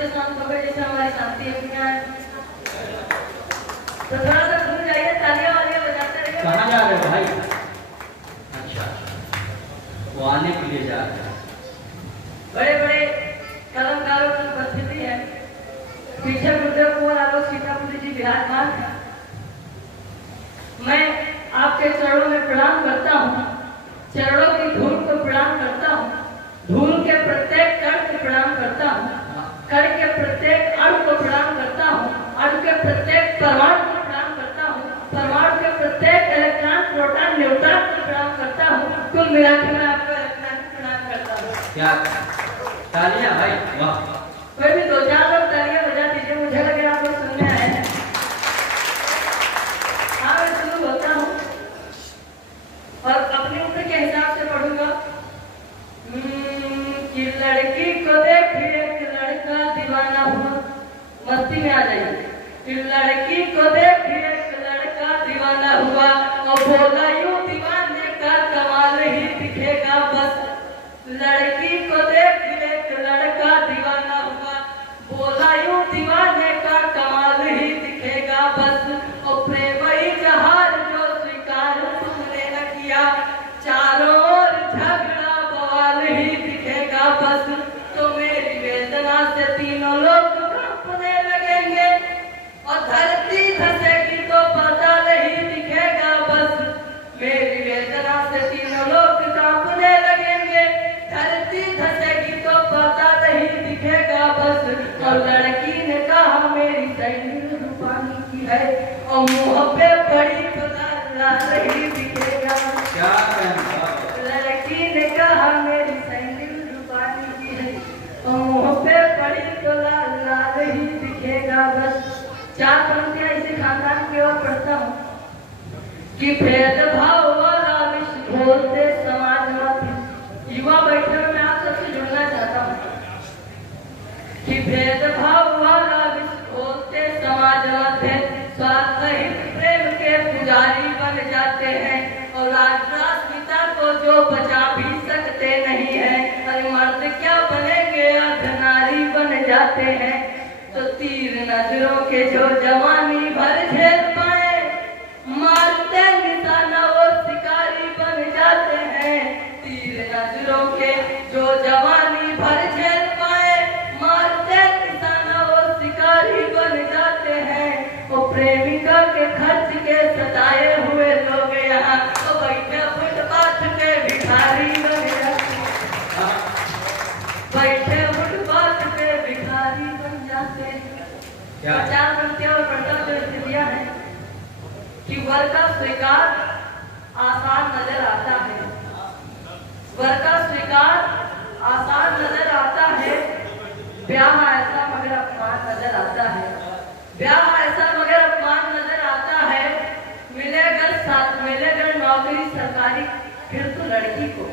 से शांत हो गए जैसे हमारी शांति है दुनिया है। तो थोड़ा सा दूर जाइए, तालियां वालियां बजाते रहिए। कहाँ जा रहे हो भाई? अच्छा, वो आने के लिए जा रहे हैं। बड़े बड़े कलाकारों की उपस्थिति है। पीछे गुरुदेव कुंवर आलोक सीतापुरी जी विराजमान है। मैं आपके चरणों में प्रणाम करता हूँ, चरणों की धूल को प्रणाम करता हूँ, धूल के प्रत्येक कण को प्रणाम करता हूँ, कण के प्रत्येक अणु को प्रणाम करता हूँ, अणु के प्रत्येक परमाणु को प्रणाम करता हूँ, परमाणु के प्रत्येक इलेक्ट्रॉन प्रोटॉन न्यूट्रॉन को प्रणाम करता हूँ। कुल मिला के मैं आपको इलेक्ट्रॉन को प्रणाम करता हूँ। क्या तालियां भाई, वाह। कोई भी दो चार लोग तालियां बजा दीजिए, मुझे लगे आप लोग सुनने आए हैं। हाँ, मैं शुरू होता हूँ और अपनी उम्र के हिसाब से पढ़ूंगा। कि लड़की को देख एक लड़का दीवाना हुआ, मस्ती में आ जाइए। कि लड़की को देख एक लड़का दीवाना हुआ और बोला यूं दीवाने का कमाल ही दिखेगा बस। लड़की को देख एक लड़का दीवाना हुआ, बोला यूं दीवाने का कमाल ही दिखेगा बस। और प्रेम ही जहार जो स्वीकार तुमने न किया, चारों ओर झगड़ा बवाल ही दिखेगा बस। तो मेरी वेदना से तीनों लोग कांपने लगेंगे और धरती धसेगी तो पाताल ही दिखेगा बस। मेरी वेदना से तीनों लोग कांपने लगेंगे, धरती धसेगी तो पाताल ही दिखेगा बस। और लड़की ने कहा मेरी सैंडल रूपानी की है और मुंह पे पड़ी तो लाल ही दिखेगा। क्या कहना? लड़की ने कहा मेरी सैंडल रूपानी की है और मुंह पे पड़ी तो लाल ही दिखेगा बस। चार पंक्तियां इसी खानदान की ओर पढ़ता हूँ। कि भेदभाव वाला विष घोलते समाज में, युवा बैठे हुए मैं आप सबसे जुड़ना चाहता हूँ। कि भेदभाव वाला विष घोलते समाज में, स्वार्थ हित प्रेम के पुजारी बन जाते हैं और राष्ट्रपिता को जो बचा भी सकते नहीं है। अरे मर्द क्या बनेंगे, अर्धनारी बन जाते हैं। तो तीर नजरों के जो जवानी भर झेल पाए, मारते निशाना वो शिकारी बन जाते हैं। तीर नजरों के जो जवानी भर झेल पाए, मारते निशाना वो शिकारी बन जाते हैं। वो प्रेमिका के खर्च के सताए हुए लोग यहाँ तो बैठे फुटपाथ के भिखारी बन जाते हैं। बैठे फुटपाथ पे भिखारी बन जाते हैं। चार पंक्तियां और पढ़ता जो स्थितियां हैं। कि वर का स्वीकार आसान नजर आता है, वर का स्वीकार आसान नजर आता है। ब्याह ऐसा मगर अपमान नजर आता है, ब्याह ऐसा मगर अपमान नजर आता है। मिलेगा नौकरी सरकारी फिर तो लड़की को,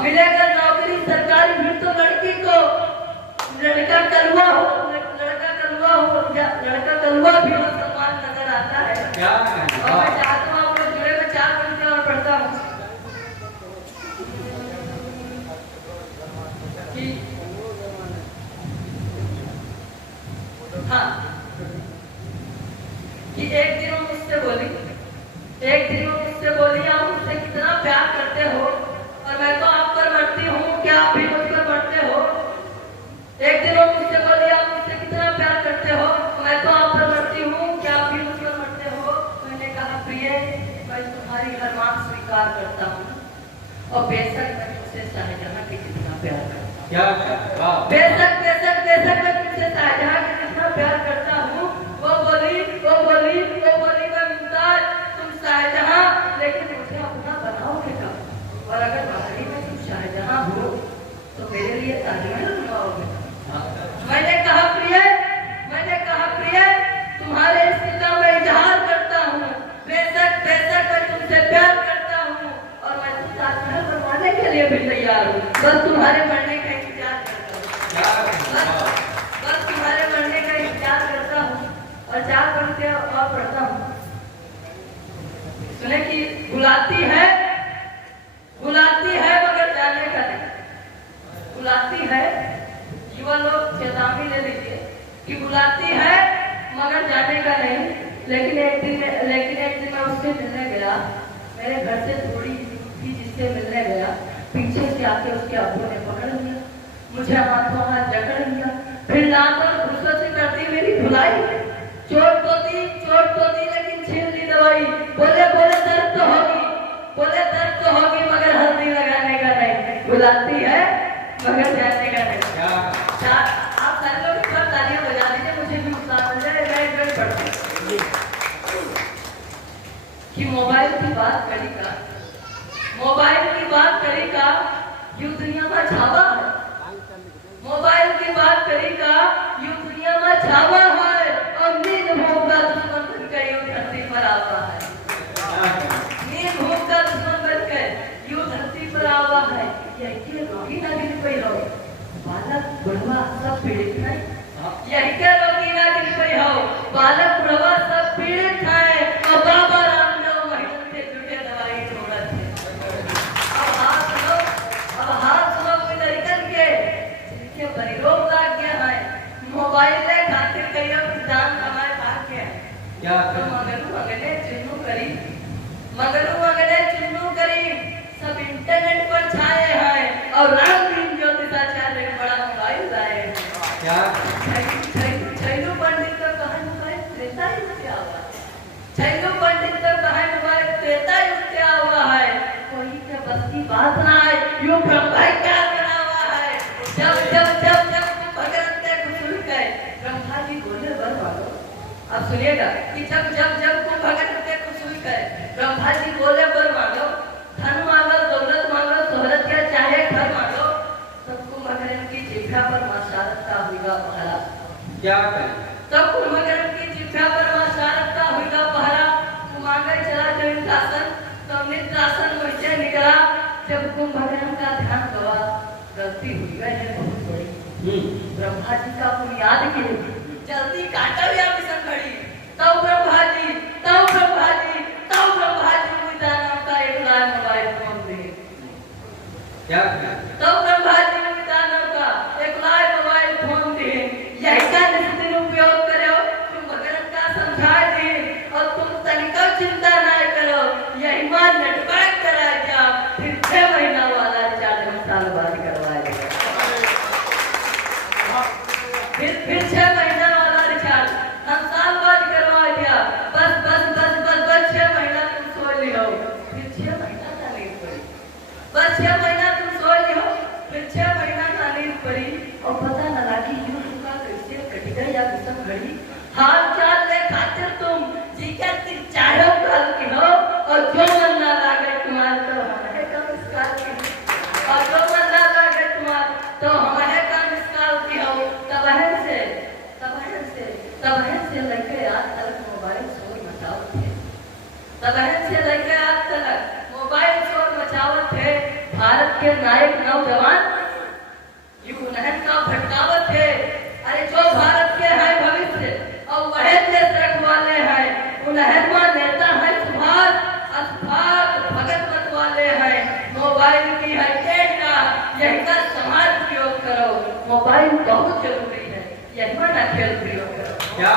मिलेगा नौकरी सरकारी फिर तो लड़की को। लड़का कलुआ हो, लड़का कलुआ हो, लड़का कलुआ भी हो, सम्मान नजर आता है। क्या और मैं चाहता हूँ आप लोग जुड़े में चार पंक्तियां और पढ़ता हूँ। हाँ, कि एक दिन वो मुझसे बोली, एक दिन वो मुझसे बोली आप मुझसे कितना प्यार करते हो और मैं तो आप पर मरती हूँ, क्या आप भी मुझ पर मरते हो। एक दिन वो मुझसे बोली आप मुझसे कितना प्यार करते हो, मैं तो आप पर मरती हूँ, क्या आप भी मुझ पर मरते हो। मैंने कहा प्रिय मैं तुम्हारी हर मांग स्वीकार करता हूँ और बेशक मैं तुमसे शाहजहां के कितना प्यार करता हूँ। क्या? बेशक बेशक बेशक मैं तुमसे शाहजहां के कितना प्यार करता हूँ। वो बोली मैं मुमताज तुम शाहजहां, लेकिन मुझे अपना बनाओगे कब? और अगर वाकई में तुम शाहजहां हो तो मेरे लिए तालियां लगवाओगे। मैंने कहा प्रिय तुम्हारे इश्क का मैं इजहार करता हूँ। बेशक मैं तुमसे प्यार करता हूँ और मैं तुम ताजमहल बनवाने के लिए भी तैयार हूँ। बस तुम्हारे मरने का इंतजार करता हूँ, बस तुम्हारे मरने का इंतजार करता हूँ। और चार पंक्तियां और पढ़ता हूँ। सुने कि बुलाती है मगर जाने का नहीं, बुलाती है। युवा लोग चेतावनी ले लीजिए, गया, मेरे घर से थोड़ी थी जिससे मिलने गया, पीछे से आके उसके अब्बू ने पकड़ लिया, मुझे हाथों हाथ जकड़ लिया, फिर लात और घूसों से करती मेरी धुलाई। चोट तो दी लेकिन छीन ली दवाई। बोले दर्द तो होगी मगर हल्दी लगाने का नहीं, बुलाती है मगर जाने का नहीं। आप सारे लोग एक बार तालियां बजा दीजिए, मुझे भी उत्साह मिल जाए। मैं एक बार पढ़ती कि मोबाइल की बात करी का यूं दुनिया में छावा है। मोबाइल की बात करी का यूं दुनिया में छावा है, और नींद भूख का दुश्मन बनकर यूं धरती पर आवा है। नींद भूख का दुश्मन बनकर यूं धरती पर आवा है। यही के रोगी ना गिर पई हो, बालक बुढ़वा सब पीड़ित है। यही के रोगी ना गिर पई हो, बालक बुढ़वा सब पीड़ित है। और बाबा रामदेव महिला से जुटे दवाई ढूंढत है। अब हाथ सुनो कोई तरीकन के जिनके परिरोग लाग गया है, मोबाइल ले खातिर कई अब जान कमाए भाग गया है। क्या तो मगनू करी सब इंटरनेट पर छाए हैं, और राम दिन ज्योतिषाचार्य एक बड़ा मोबाइल लाए हैं। क्या छैलू पंडित तो कहा मोबाइल त्रेता युग से आवा है। छैलू पंडित तो कहा मोबाइल त्रेता युग से आवा है। कोई के बस की बात ना है, यूं ब्रह्मा क्या करा हुआ है। जब भगत ने खुल गए, ब्रह्मा जी बोले वर मांगो। अब सुनिएगा कि जब को भगत ने खुल गए, ब्रह्मा जी बोले वर मांगो, धन मांगो, दौलत मांगो, शोहरत क्या चाहे घर मांगो, सबको मगर इनकी जिह्वा पर माशारत का होगा पहरा। क्या करें? सबको मगर इनकी जिह्वा पर माशारत का होगा पहरा। मांगे चला जो इंद्रासन, तो निद्रासन मुझसे निकला। जब कुंभकर्ण का ध्यान गवा, गलती हुई है बहुत बड़ी। ब्रह्मा जी का बुनियाद की जल्दी काटा या मिशन घड़ी। तब ब्रह्मा जी मुझे नाम का एक लाए मोबाइल फोन दे। क्या तब ब्रह्मा जी मुझे नाम का एक लाए मोबाइल फोन दे। यही का निश्चित उपयोग करो, तुम भगवान का समझा दे, और तुम तनिका चिंता ना करो। यही मान नेटवर्क करा दिया, फिर 6 महीना वाला रिचार्ज साल बाद करवा देगा। फिर 6 महीना वाला रिचार्ज हम साल बाद करवा दिया। बस 6 महीना तुम सो लियो, फिर 6 महीना ना नींद पड़ी। बस 6 महीना तुम सो लियो, फिर 6 महीना ना नींद पड़ी। और पता न लगी यूं तुमका कैसे कट गई या विषम घड़ी। हाल चाल ले खातिर तुम जी के चाहे काल की हो, और जो मन ना लागे तुम्हारे तो हमारे कम इस काल की हो। और जो मन ना लागे तुम्हारे तो हमारे कम इस काल की हो। तबहन से लेके आज तक मोबाइल शोर मचावत है। तबहन से लेके आज तक मोबाइल शोर मचावत है। भारत के नायक नौजवान यूनहन का भटकावत है। अरे जो भारत के है भविष्य और वह देश रखवाले हैं, उन्हें नेता है सुभाष, अशफाक भगत मत वाले हैं। मोबाइल की है टेढ़ा, यही का समाज प्रयोग करो। मोबाइल बहुत जरूरी है, यही ना खेल प्रयोग करो। क्या